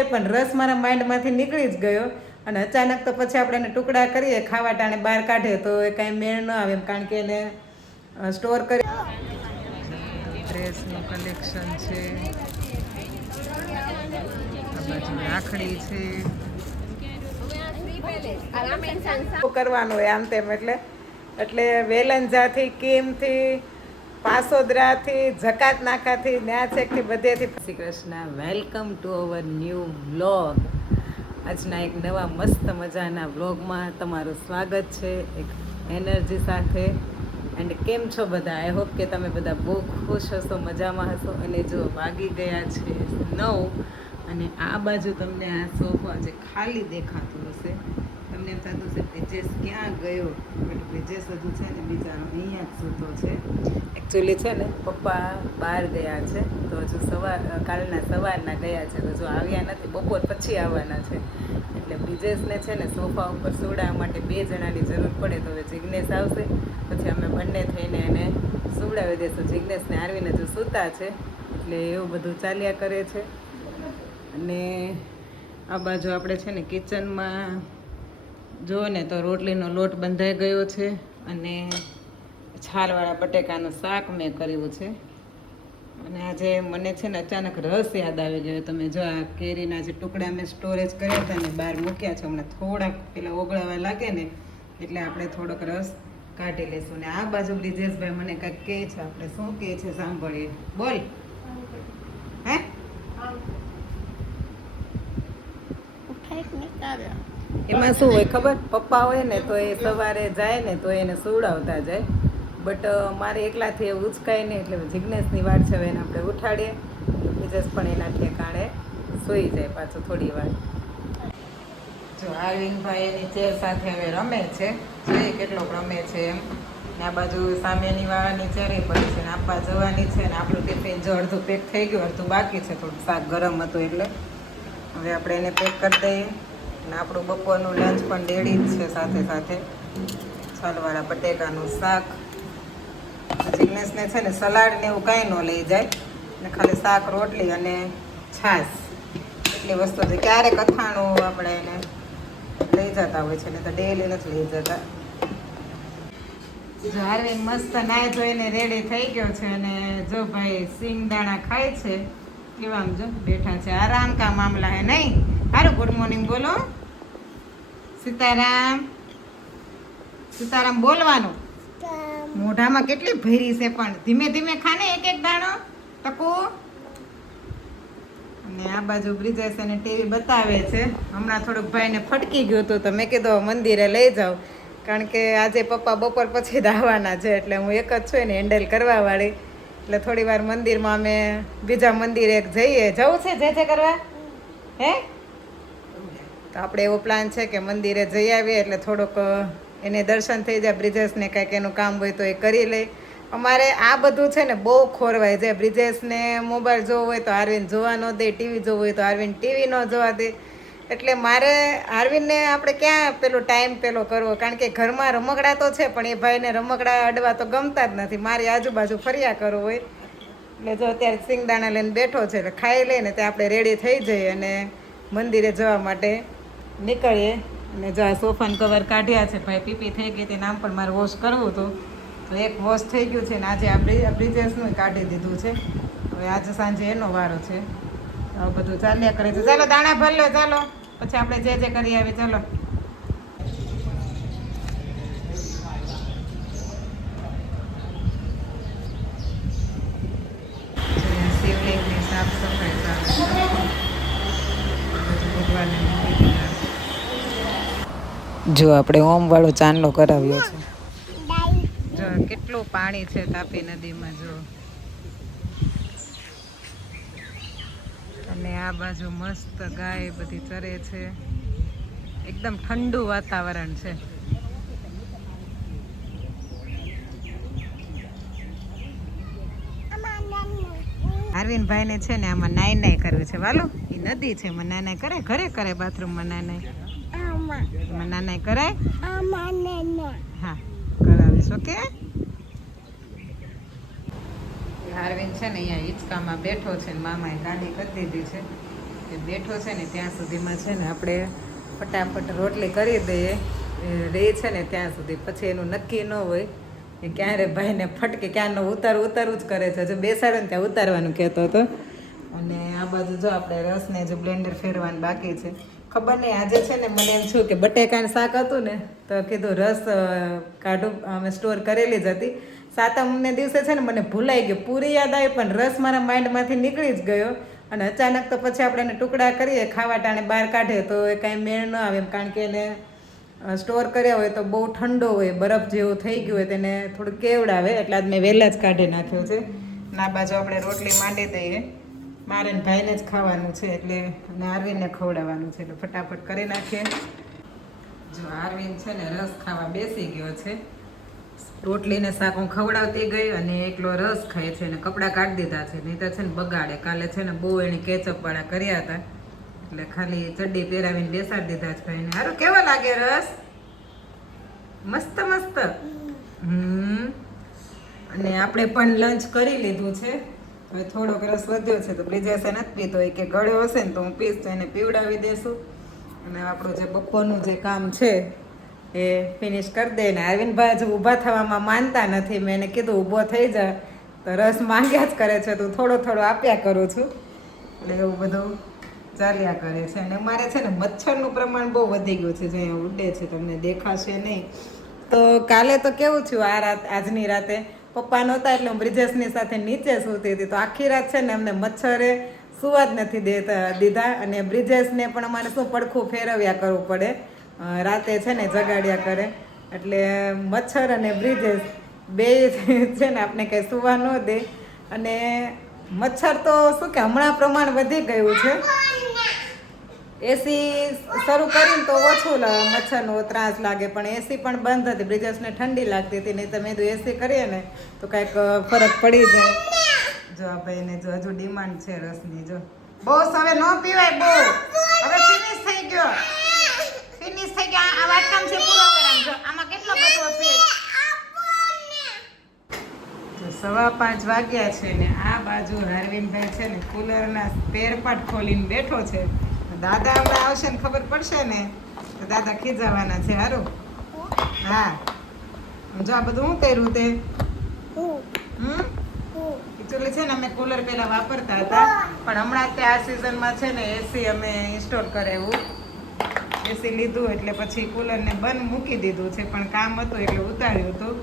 પીવડાવી પણ રસ મારા માઇન્ડમાંથી નીકળી જ ગયો. અને અચાનક તો પછી આપણે એને ટુકડા કરીએ ખાવા ટાણે બહાર કાઢીએ તો એ કાંઈ મેળ ન આવે એમ, કારણ કે એને સ્ટોર કરી. ડ્રેસનું કલેક્શન છે, આ બાજુ રાખડી છે. કરવાનું હોય આમ તેમ, એટલે વેલંજાથી, કીમથી, પાસોદરાથી, જકાત નાકાથી, ન્યાચેકથી, બધેથી. Shri Krishna, welcome to our new vlog. આજના એક નવા મસ્ત મજાના વ્લોગમાં તમારું સ્વાગત છે, એક એનર્જી સાથે. એન્ડ કેમ છો બધા? આઈ હોપ કે તમે બધા બહુ ખુશ હશો, મજામાં હશો. અને જો વાગી ગયા છે 9, અને આ બાજુ તમને આ સોફા જે ખાલી દેખાતું હશે, તમને એમ થતું હશે બ્રિજેશ ક્યાં ગયો, બટ બ્રિજેશ હજુ છે ને બિચારો અહીંયા જ સૂતો છે. એકચ્યુઅલી છે ને પપ્પા બહાર ગયા છે, તો હજુ કાલના સવારના ગયા છે, તો જો આવ્યા નથી, બપોર પછી આવવાના છે. એટલે બ્રિજેશને છે ને સોફા ઉપર સુવડાવવા માટે 2 જણાની જરૂર પડે. તો હવે જિગ્નેશ આવશે, પછી અમે બંને થઈને એને સુવડાવી દઈશું. જિગ્નેશને આરવીને હજુ સૂતા છે, એટલે એવું બધું ચાલ્યા કરે છે. અને આ બાજુ આપણે છે ને કિચનમાં જો ને તો રોટલીનો લોટ બંધાઈ ગયો છે, અને છાલવાળા બટેકાનું શાક મેં કર્યું છે. અને આજે મને છે ને અચાનક રસ યાદ આવી ગયો. તમે જો આ કેરીના જે ટુકડા મેં સ્ટોરેજ કર્યા હતા ને બહાર મૂક્યા છે, હમણાં થોડાક પેલા ઓગળવા લાગે ને એટલે આપણે થોડોક રસ કાઢી લઈશું. ને આ બાજુ બ્રિજેશભાઈ મને કંઈક કહે છે, આપણે શું કહે છે સાંભળીએ. બોલ. હે એમાં શું હોય ખબર? પપ્પા હોય ને તો એ સવારે જાય ને તો એને સુવડાવતા જાય, બટ મારે એકલાથી એવું ઉચકાય નહીં. એટલે જિજ્ઞેશની વાત છે, હવે એને આપણે ઉઠાડીએ, બ્રિજેશ પણ એના ઠેકાણે સૂઈ જાય પાછું થોડી વાર. જો આરવિંદભાઈ એની ચેર સાથે હવે રમે છે, જોઈએ કેટલોક રમે છે એમ. ને આ બાજુ સામેની વાળાની ચેરે પડી છે, ને આપવા જવાની છે. ને આપણું ટિફિન જો અડધું પેક થઈ ગયું, અડધું બાકી છે, થોડું શાક ગરમ હતું એટલે હવે આપણે એને પેક કરી દઈએ. અને આપણું બપોરનું લંચ પણ રેડી જ છે, સાથે સાથે છાલવાળા બટેકાનું શાક. જિગ્નેશને છે ને સલાડ ને એવું કાંઈ ન લઈ જાય, ને ખાલી શાક, રોટલી અને છાશ, એટલી વસ્તુ છે. ક્યારેક અથાણું આપણે એને લઈ જતા હોય છે, ને તો ડેલી નથી લઈ જતા. જો અરવિંદ મસ્ત નાઈ ધોઈને રેડી થઈ ગયો છે, અને જો ભાઈ સિંગદાણા ખાય છે. કેવા આમ જો બેઠા છે, આરામ કા મામલા હે નહીં. હારું, ગુડ મોર્નિંગ બોલો. સીતારામ, સીતારામ બોલવાનું. મોઢામાં કેટલી ભરી છે, પણ ધીમે ધીમે ખાને એક એક દાણો ટકુ. અને આ બાજુ બ્રિજેશ અને ટીવી બતાવે છે. હમણાં થોડુંક ભાઈને ફટકી ગયું હતું, તો મેં કીધું મંદિરે લઈ જાઉં, કારણ કે આજે પપ્પા બપોર પછી જ આવવાના છે. એટલે હું એક જ છું ને હેન્ડલ કરવા વાળી, એટલે થોડી વાર મંદિરમાં અમે બીજા મંદિરે જઈએ. જવું છે જે કરવા? હે, તો આપણે એવો પ્લાન છે કે મંદિરે જઈ આવીએ, એટલે થોડુંક એને દર્શન થઈ જાય. બ્રિજેશને કાંઈક એનું કામ હોય તો એ કરી લે. અમારે આ બધું છે ને બહુ ખોરવાય છે. બ્રિજેશને મોબાઈલ જોવો હોય તો આરવિંદ જોવા ન દે, ટીવી જોવું હોય તો આરવિંદ ટીવી ન જોવા દે. એટલે મારે આરવિંદને આપણે ક્યાં પેલો ટાઈમ પેલો કરવો, કારણ કે ઘરમાં રમકડા તો છે, પણ એ ભાઈને રમકડા અડવા તો ગમતા જ નથી. મારી આજુબાજુ ફર્યા કરવું હોય. એટલે જો અત્યારે સિંગદાણા લઈને બેઠો છે, એટલે ખાઈ લઈને ત્યાં આપણે રેડી થઈ જઈએ અને મંદિરે જવા માટે નીકળીએ. અને જો આ સોફાન કવર કાઢ્યા છે, ભાઈ પીપી થઈ ગઈ, તે નામ પણ મારે વોશ કરવું હતું, તો એક વોશ થઈ ગયું છે. ને આજે આ બ્રિજેશનું કાઢી દીધું છે. હવે આજે સાંજે એનો વારો છે. હવે બધું ચાલ્યા કરે છે. ચાલો દાણા ભર લો, ચાલો પછી આપણે જે કરી આવી. ચાલો શિવલિંગની સાફ સફાઈ ચાલે છે. જો આપણે ઓમ વાળો ચાંદલો કરાવ્યો છે. જો કેટલું પાણી છે તાપી નદીમાં, જો. અને આ બાજુ મસ્ત ગાય બધી ચરે છે. એકદમ ઠંડુ વાતાવરણ છે. અરવિંદભાઈ ને છે ને આમાં નાઈ નાઈ કરવી છે. વાલો એ નદી છે, એમાં નાનાઈ કરે, ઘરે કરે બાથરૂમમાં નાનાઈ. એમાં નાનાઈ કરાય? હા, કરાવીશ. ઓકે. અરવિંદ છે ને અહીંયા હિંચકામાં બેઠો છે, ને મામાએ ગાડી કરી દીધી છે. એ બેઠો છે ને ત્યાં સુધીમાં છે ને આપણે ફટાફટ રોટલી કરી દઈએ રહે છે ને ત્યાં સુધી. પછી એનું નક્કી ન હોય કે ક્યારે ભાઈને ફટકે ક્યારનો ઉતારવું જ કરે છે. જો બેસાડે ને ત્યાં ઉતારવાનું કહેતો હતો. અને આ બાજુ જો આપણે રસને જો બ્લેન્ડર ફેરવાનું બાકી છે. ખબર નહીં આજે છે ને મને એમ છું કે બટેકાનું શાક હતું ને તો કીધું રસ કાઢું, અમે સ્ટોર કરેલી જ હતી. સાતમને દિવસે છે ને મને ભૂલાઈ ગયું, પૂરી યાદ આવી પણ રસ મારા માઇન્ડમાંથી નીકળી જ ગયો. અને અચાનક તો પછી આપણે એને ટુકડા કરીએ ખાવા ટાણે બહાર કાઢીએ તો એ કાંઈ મેળ ન આવે એમ, કારણ કે એને સ્ટોર કર્યા હોય તો બહુ ઠંડો હોય, બરફ જેવું થઈ ગયું હોય તેને થોડું કેવડાવે. એટલે આજ મેં વહેલા જ કાઢી નાખ્યો છે. ના બાજુ આપણે રોટલી માંડી દઈએ, મારે ને ભાઈને જ ખાવાનું છે એટલે અને આરવીને ખવડાવવાનું છે એટલે ફટાફટ કરી નાખીએ. જો આરવીન છે ને રસ ખાવા બેસી ગયો છે. રોટલીને શાક હું ખવડાવતી ગઈ અને એકલો રસ ખાય છે. અને કપડાં કાઢી દીધા છે, નહીં તો છે ને બગાડે. કાલે છે ને બહુ એની કેચઅપવાળા કર્યા હતા એટલે ખાલી ચડ્ડી પહેરાવીને બેસાડી દીધા છે ભાઈને. હારું કેવા લાગે રસ? મસ્ત મસ્ત. અને આપણે પણ લંચ કરી લીધું છે. હવે થોડોક રસ વધ્યો છે તો બ્રિજેશે નથી પીતો, એ કે ગળ્યો હશે ને તો હું પીશ તો એને પીવડાવી દેશું. અને આપણું જે બપોરનું જે કામ છે એ ફિનિશ કરી દે. ને અરવિંદભાઈ હજુ ઊભા થવામાં માનતા નથી. મેં એને કીધું ઊભો થઈ જા તો રસ માંગ્યા જ કરે છે, તો થોડો થોડો આપ્યા કરું છું. એટલે એવું બધું ચાલ્યા કરે છે. અને અમારે છે ને મચ્છરનું પ્રમાણ બહુ વધી ગયું છે, જે અહીંયા ઉડે છે, તમને દેખાશે નહીં. તો કાલે તો કેવું થયું, આજની રાતે પપ્પા નહોતા એટલે હું બ્રિજેશની સાથે નીચે સૂતી હતી. તો આખી રાત છે ને અમને મચ્છરે સુવા જ નથી દીધા. અને બ્રિજેશને પણ અમારે શું પડખું ફેરવ્યા કરવું પડે, રાતે છે ને જગાડ્યા કરે. એટલે મચ્છર અને બ્રિજેશ બે છે ને આપણે કંઈ સુવા ન દે. અને મચ્છર તો શું કે હમણાં પ્રમાણ વધી ગયું છે. એસી શરૂ કરીને તો ઓછું મચ્છરનો ત્રાસ લાગે, પણ એસી પણ બંધ હતી. બ્રિજેશને ઠંડી લાગતી હતી, નહીં તમે એસી કરીએ ને તો કાંઈક ફરક પડી જાય. જો આ ભાઈને જો હજુ ડિમાન્ડ છે રસની. જો બહુ હવે ન પીવાય, બહુ હવે ફિનિશ થઈ ગયો. આ વાટકામ છે પૂરો કરામ. જો આમાં કેટલો બધો છે. 5:15 વાગ્યા છે ને આ બાજુ અરવિંદભાઈ છે ને કુલરના સ્પેર પાર્ટ ખોલીને બેઠો છે. દાદા હમણાં આવશે ને ખબર પડશે ને તો દાદા ખીજાવાના છે. હારું, હા. જો આ બધું શું કર્યું તે એકચ્યુઅલી છે ને અમે કુલર પહેલા વાપરતા હતા, પણ હમણાં તે આ સિઝનમાં છે ને એસી અમે ઇન્સ્ટોલ કરાવ્યું. એસી લીધું એટલે પછી કુલરને બંધ મૂકી દીધું છે, પણ કામ હતું એટલે ઉતાર્યું હતું.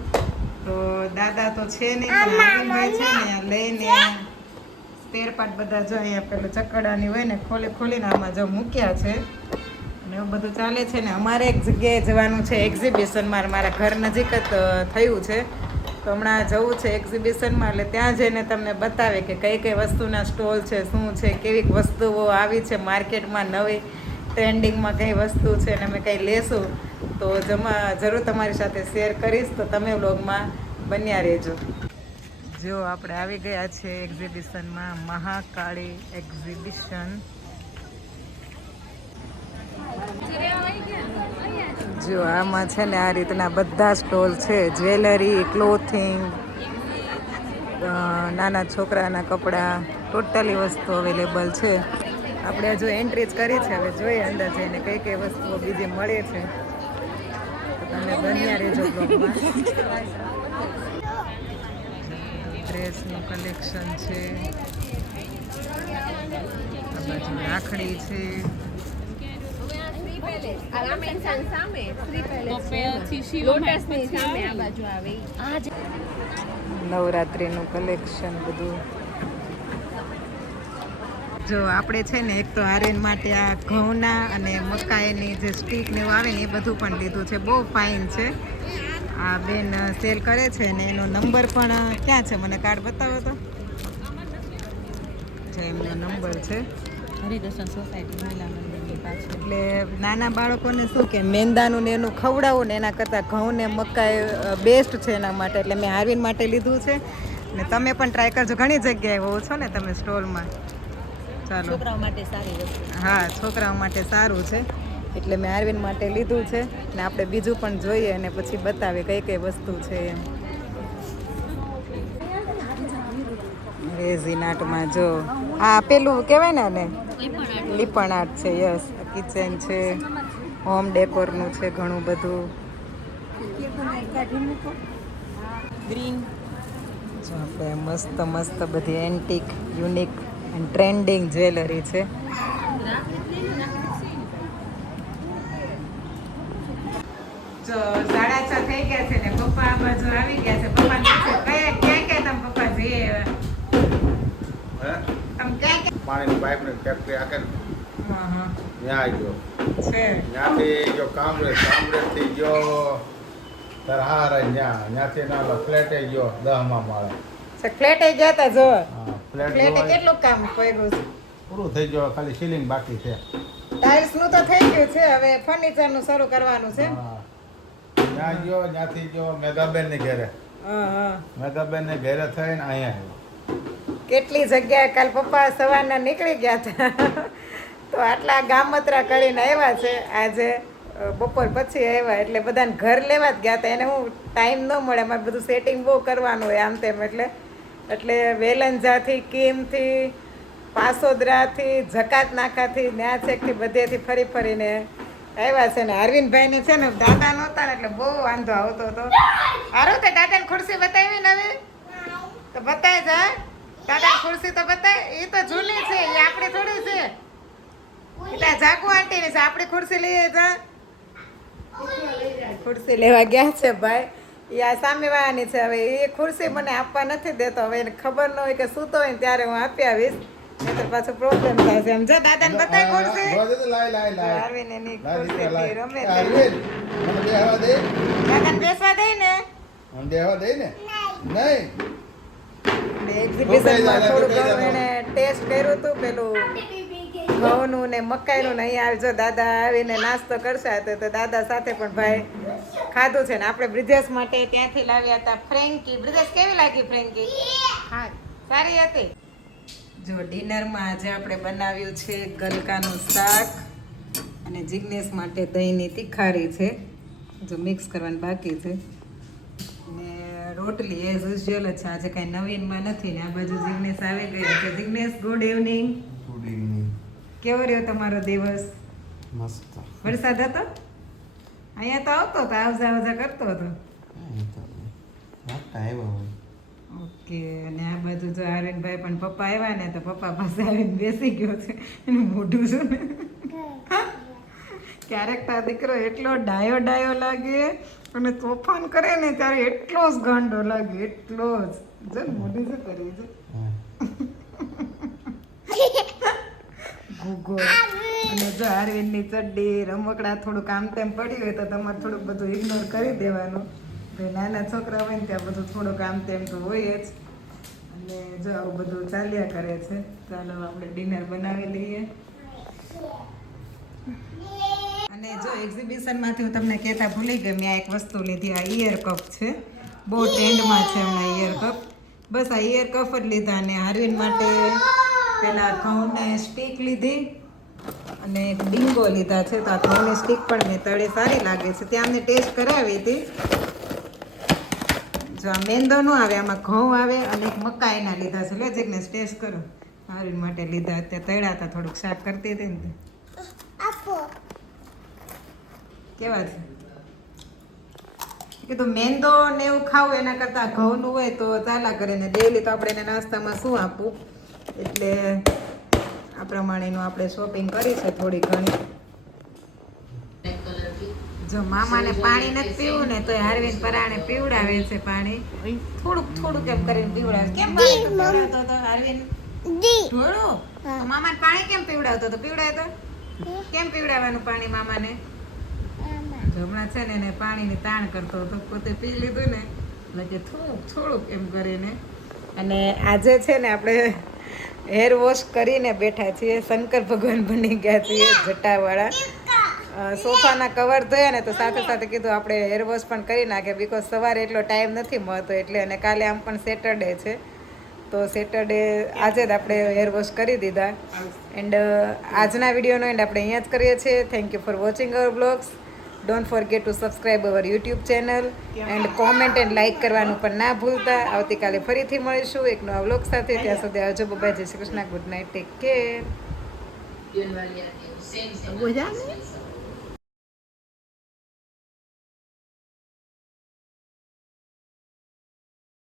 તો દાદા તો છે નહીં, પણ અરવિંદભાઈ છે ને લઈને સ્પેર પાર્ટ બધા જો અહીંયા પેલું ચકડાની હોય ને ખોલીને આમાં જો મૂક્યા છે. અને એવું બધું ચાલે છે ને. અમારે એક જગ્યાએ જવાનું છે એક્ઝિબિશનમાં, મારા ઘર નજીક જ થયું છે. તો હમણાં જવું છે એક્ઝિબિશનમાં, એટલે ત્યાં જઈને તમને બતાવે કે કઈ કઈ વસ્તુના સ્ટોલ છે, શું છે, કેવી વસ્તુઓ આવી છે માર્કેટમાં, નવી ટ્રેન્ડિંગમાં કઈ વસ્તુ છે અને અમે કંઈ લેશું તો જરૂર તમારી સાથે શેર કરીશ. તો તમે વ્લોગમાં બન્યા રહેજો. જો આપણે આવી ગયા છે એક્ઝિબિશનમાં, મહાકાળી એક્ઝિબિશન. જો આમાં છે ને આ રીતના બધા સ્ટોલ છે, જ્વેલરી, ક્લોથિંગ, નાના છોકરાના કપડાં, ટોટલી વસ્તુ અવેલેબલ છે. આપણે હજુ એન્ટ્રી જ કરી છે, હવે જોઈએ અંદર જઈને કઈ કઈ વસ્તુઓ બીજી મળે છે. તો તમે બન્યા રહેજો બ્લોગમાં. ડ્રેસનું કલેક્શન છે, આ બાજુ રાખડી છે. નવરાત્રીનું કલેક્શન બધું. જો આપણે છે ને એક તો આર્યન માટે આ ઘઉંના અને મકાઈની જે સ્ટીક ને એવું આવે ને એ બધું પણ લીધું છે. બહુ ફાઇન છે. આ બેન સેલ કરે છે ને એનો નંબર પણ ક્યાં છે, મને કાર્ડ બતાવો તો. એમનો નંબર છે હરિદર્શન સોસાયટી મહિલા મંદિરની પાછળ. એટલે નાના બાળકોને શું કે મેંદાનું ને એનું ખવડાવું ને એના કરતાં ઘઉં ને મકાઈ બેસ્ટ છે એના માટે. એટલે મેં આર્યન માટે લીધું છે ને તમે પણ ટ્રાય કરજો. ઘણી જગ્યાએ હોવ છો ને તમે સ્ટોલમાં. ચાલો, છોકરાઓ માટે સારી વસ્તુ. હા, છોકરાઓ માટે સારું છે એટલે મેં આર્યન માટે લીધું છે. ને આપણે બીજું પણ જોઈએ અને પછી બતાવે કઈ કઈ વસ્તુ છે એમ. રેઝીનાટમાં જો આ પેલું કહેવાય ને લીપણ આર્ટ છે. યસ, કિચન છે, હોમ ડેકોરનું છે ઘણું બધું. ગ્રીન જો આપણે મસ્ત મસ્ત બધી antique unique and trending jewellery છે. જો 6:30 થઈ ગયા છે ને પપ્પા આ બાજુ આવી ગયા છે. પપ્પા ક્યાં ક્યાં તમે પપ્પા જઈએ તમે ક્યાં પાણીની પાઇપની ફેક્ટરી આકે હા ત્યાં ગયો છે ત્યાંથી જો કામરેજથી ગયો તરહાર ત્યાંથી ના ફ્લેટે ગયો 10મા માળે છે. ફ્લેટે ગયા તા જો ફ્લેટે ફ્લેટ કેટલું કામ કર્યું છે. પૂરું થઈ ગયો, ખાલી સીલિંગ બાકી છે. ટાઇલ્સ નું તો થઈ ગયું છે, હવે ફર્નિચર નું શરૂ કરવાનું છે. ત્યાં ગયો, ત્યાંથી ગયો મેઘાબેન ની ઘરે. મેઘાબેન ને ઘરે થઈને અહીંયા આવ્યો. કેટલી જગ્યાએ કાલ પપ્પા સવારના નીકળી ગયા હતા તો આટલા ગામતરા કરીને આવ્યા છે. આજે બપોર પછી આવ્યા એટલે બધાને ઘર લેવા જ ગયા હતા. એને હું ટાઈમ ન મળે, મારે બધું સેટિંગ બહુ કરવાનું હોય આમ તેમ. એટલે વેલંજાથી, કીમથી, પાસોદરાથી, જકાત નાકાથી, ન્યાચેકથી બધેથી ફરી ફરીને આવ્યા છે. ને અરવિંદભાઈને છે ને દાદા નહોતા ને એટલે બહુ વાંધો આવતો હતો. હારું તે દાદાને ખુરશી બતાવી ને હવે તો બતાય જા. દાદાની ખુરશી તો બતાય, એ તો જૂની છે, એ આપણી થોડી છે. એટલે જાગુ આંટીની છે, આપણી ખુરશી લઈએ જા. ખુરશી લેવા ગયા છે ભાઈ. એ આ સામે વાળાની છે. હવે એ ખુરશી મને આપવા નથી દેતો. હવે એને ખબર ન હોય કે સૂતો હોય ને ત્યારે હું આપી આવીશ, નહીંતર પાછો પ્રોબ્લેમ થાય છે. સમજો દાદાને બતાય ખુરશી. આવીને એની ખુરશીથી રમે છે. દાદાને બેસવા દે ને. એક્ઝિબિશનમાં થોડું ઘણું એને ટેસ્ટ કર્યું હતું પેલું ઘઉંનું ને મકાઈનું ને. અહીંયા આવજો દાદા આવીને નાસ્તો કરશે તો દાદા સાથે પણ ભાઈ ખાધું છે. ને આપણે બ્રિજેશ માટે ત્યાંથી લાવ્યા હતા ફ્રેન્કી. બ્રિજેશ કેવી લાગી ફ્રેન્કી? હા, સારી હતી. જો ડિનરમાં આજે આપણે બનાવ્યું છે ગલકાનું શાક અને જિગ્નેશ માટે દહીંની તીખારી છે. જો મિક્સ કરવાની બાકી છે. ને રોટલી એઝ યુઝ્યુઅલ છે. આજે કાંઈ નવીનમાં નથી. ને આ બાજુ જિગ્નેશ આવી ગયો છે. Jignesh good evening. Good evening. કેવો રહ્યો તમારો દિવસ? મસ્ત. વરસાદ હતો? અહીંયા તો આવતો હતો, આવજા કરતો હતો. ઓકે. અને આ બાજુ જો આર્યનભાઈ પણ પપ્પા આવ્યા ને તો પપ્પા પાસે આવીને બેસી ગયો છે. એનું મોઢું છે ને ક્યારેક તો દીકરો એટલો ડાયો લાગે અને તોફાન કરે ને ત્યારે એટલો જ ગાંડો લાગે, એટલો જ. જો મોઢું શું કરી છે ભૂગો. અને જો અરવિંદની ચડ્ડી રમકડા થોડુંક આમ તેમ પડ્યું હોય તો તમારે થોડુંક બધું ઇગ્નોર કરી દેવાનું. ભાઈ નાના છોકરા હોય ને ત્યાં બધું થોડુંક આમ તેમ તો હોય જ. અને જો આવું બધું ચાલ્યા કરે છે. ચાલો આપણે ડિનર બનાવી લઈએ. અને જો એક્ઝિબિશનમાંથી હું તમને કહેતા ભૂલી ગઈ, મેં એક વસ્તુ લીધી. આ ઇયર કપ છે, બહુ ટ્રેન્ડમાં છે હમણાં ઇયર કપ. બસ આ ઇયર કપ જ લીધા. અને અરવિંદ માટે પેલા ઘઉંને સ્ટીક લીધી અને એક ડીંગો લીધા છે. તો આ ઘઉંની સ્ટીક પણ મેં તળે સારી લાગે છે, ત્યાં અમને ટેસ્ટ કરાવી હતી. જો આ મેંદો ન આવે, આમાં ઘઉં આવે. અને એક મકાઈના લીધા છે. લે જઈને ટેસ્ટ કરો. અરવિંદ માટે લીધા. અત્યારે તળ્યા હતા, થોડુંક શાક કરતી હતી ને. કેવા છે? કીધું મેંદો ને એવું ખાવું એના કરતાં ઘઉંનું હોય તો ચાલા કરે. ને ડેલી તો આપણે એને નાસ્તામાં શું આપવું, એટલે આ પ્રમાણેનું આપણે શોપિંગ કરી છે થોડી ઘણી. જો મામાને પાણી નથી પીવું ને તો અરવિંદ પરાણે પીવડાવે છે પાણી. થોડુંક એમ કરીને પીવડાવે. કેમ પાણી પીવડાવતો હતો અરવિંદ? થોડું મામાને પાણી કેમ પીવડાવતો હતો? પીવડાવતો કેમ પીવડાવવાનું પાણી મામાને? હમણાં છે ને એને પાણીની તાણ કરતો હતો, પોતે પી લીધું ને એટલે કે થોડુંક એમ કરીને. અને આજે છે ને આપણે હેર વોશ કરીને બેઠા છીએ. શંકર ભગવાન બની ગયા છીએ જટાવાળા. સોફાના કવર ધોયા ને તો સાથે સાથે કીધું આપણે હેર વોશ પણ કરી નાખે, બિકોઝ સવારે એટલો ટાઈમ નથી મળતો એટલે. અને કાલે આમ પણ સેટરડે છે તો સેટરડે આજે જ આપણે હેર વોશ કરી દીધા. એન્ડ આજના વિડીયોનો એન્ડ આપણે અહીંયા જ કરીએ છીએ. Thank you for watching hour blogs. Don't forget two subscribe our YouTube channel and comment and like કરવાનું પણ ના ભૂલતા. આવતીકાલે ફરીથી મળીશું એક નવા વ્લોગ સાથે. ત્યાં સુધી આવજો. બાય, જય Shri Krishna, good night, take care. बुझा नहीं